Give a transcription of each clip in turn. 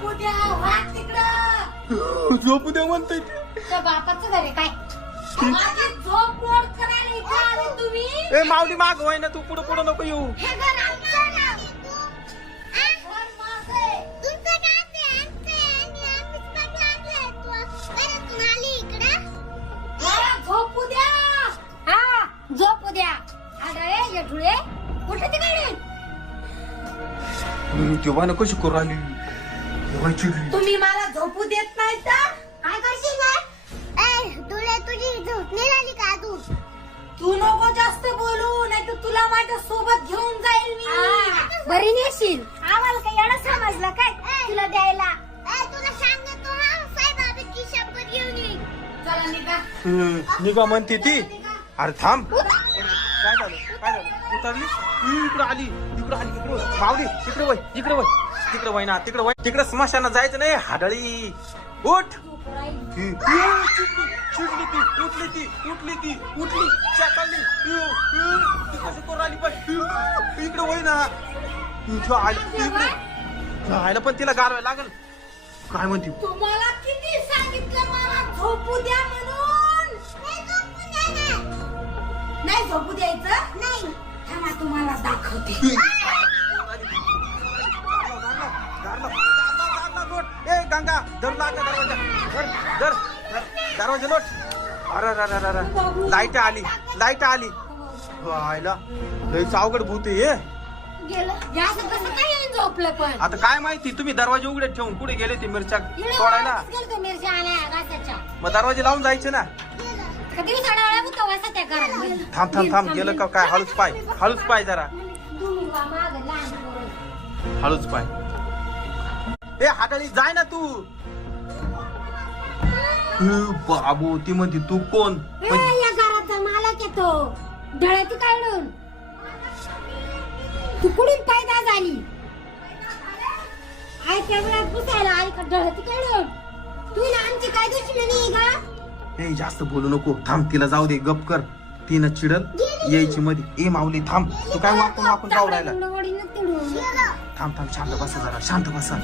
झोपू द्या वाट तिकडं. झोपू द्या म्हणतोय त्या बापाचं घर आहे काय? माझी झोप मोड करायला इथं आले तुम्ही. ए माऊली माग होय ना तू पुढे पुढे नको येऊ. हे घर आमचं ना. घर माझं आहे. मला झोपू द्या. हा झोपू द्या. अरे ये ढुळे कुठे तिकडे? तेव्हा नको शिकू राहिली. तुम्ही मला झोपू देत नाही तर काय करशील ना? तुझी झोप नाही झाली का तू? तू नको जास्त बोलू नाही तर तुला माझ्या सोबत घेऊन जाईल मी. बरी नेशील. आम्हाला काही येणं समजलं काय तुला द्यायला? तुला सांगतो हा साईबाबाची शपथ घेऊन ये. चला निघा. निघा म्हणते ती. अरे थांब. काय झालं काय झालं उतरली इकडे आली इकडे आली इकडे माऊली इकडे वय इकडे वय तिकडे वय ना तिकडे वय तिकडे स्मशानात जायचं नाही हाडळी उठ. चिडली ती उठली ती उठली ती उठली चाकली ती कशी करून आली पण इकडे वय ना इकडे आयला पण तिला गारवायला लागल. काय म्हणते तुम्हाला किती सांगितलं मला झोपू द्या म्हणून? नाही झोपू द्यायचं नाही. थांबा तुम्हाला दाखवते. ए गंगा धर लागा दरवाजा धर धर दरवाजा लोट. अरे लाईट आली लाईट आली. आयला लय अवघड भूत आहे. गेलं असं कसं काय येऊन झोपलं पण? आता काय माहिती तुम्ही दरवाजे उघडे ठेवून कुठे गेले ते मिरच्या तोडायला? मिरच्या आल्या घासाच्या. मग दरवाजे लावून जायचे ना. कधी सडाळा होता वासा त्या घरामध्ये. थांब थांब थांब गेलं का काय हळूच पाय जरा हळूच पाय. ए हाडळी जाय ना तू. बाबू ती म्हणते तू कोण? या घराचा मालक येतो. ढळती काढून तू कुठून पैदा झाली? आई तेवढ्यात पुसायला आई का ढळती काढून? तू ना आमची काय दुश्मनी का? ए जास्त बोलू नको थांब तिला जाऊ दे गप कर. तिनं चिडल यायची मध्ये. ए माऊली थांब तू काय वाकून राहिला. थांब थांब शांत बसा जरा शांत बसा.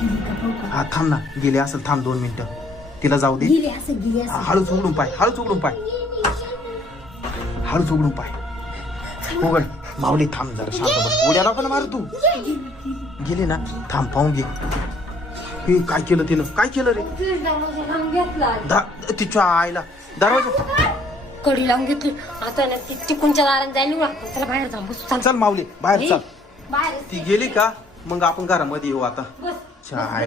हा थांब ना गेले असेल थांब 2 मिनिटं तिला जाऊ दे. हळूच उघडून पाय हळूच उघडून पाय हळूच उघडून पाय उघड. माऊली थांब जरा शांत बस. उड्या नको ना मारू तू. गेली ना थांब पाहून घे. हे काय केलं तिनं काय केलं रे? तिच्या आईला दरवाजा कडी लावून घेतली. आता ना ती चिकूनच्या दारात जाईल. चला बाहेर जाऊ बस. चल माऊली बाहेर चल. बाहेर ती गेली का मग आपण घरामध्ये येऊ आता. बस. चाय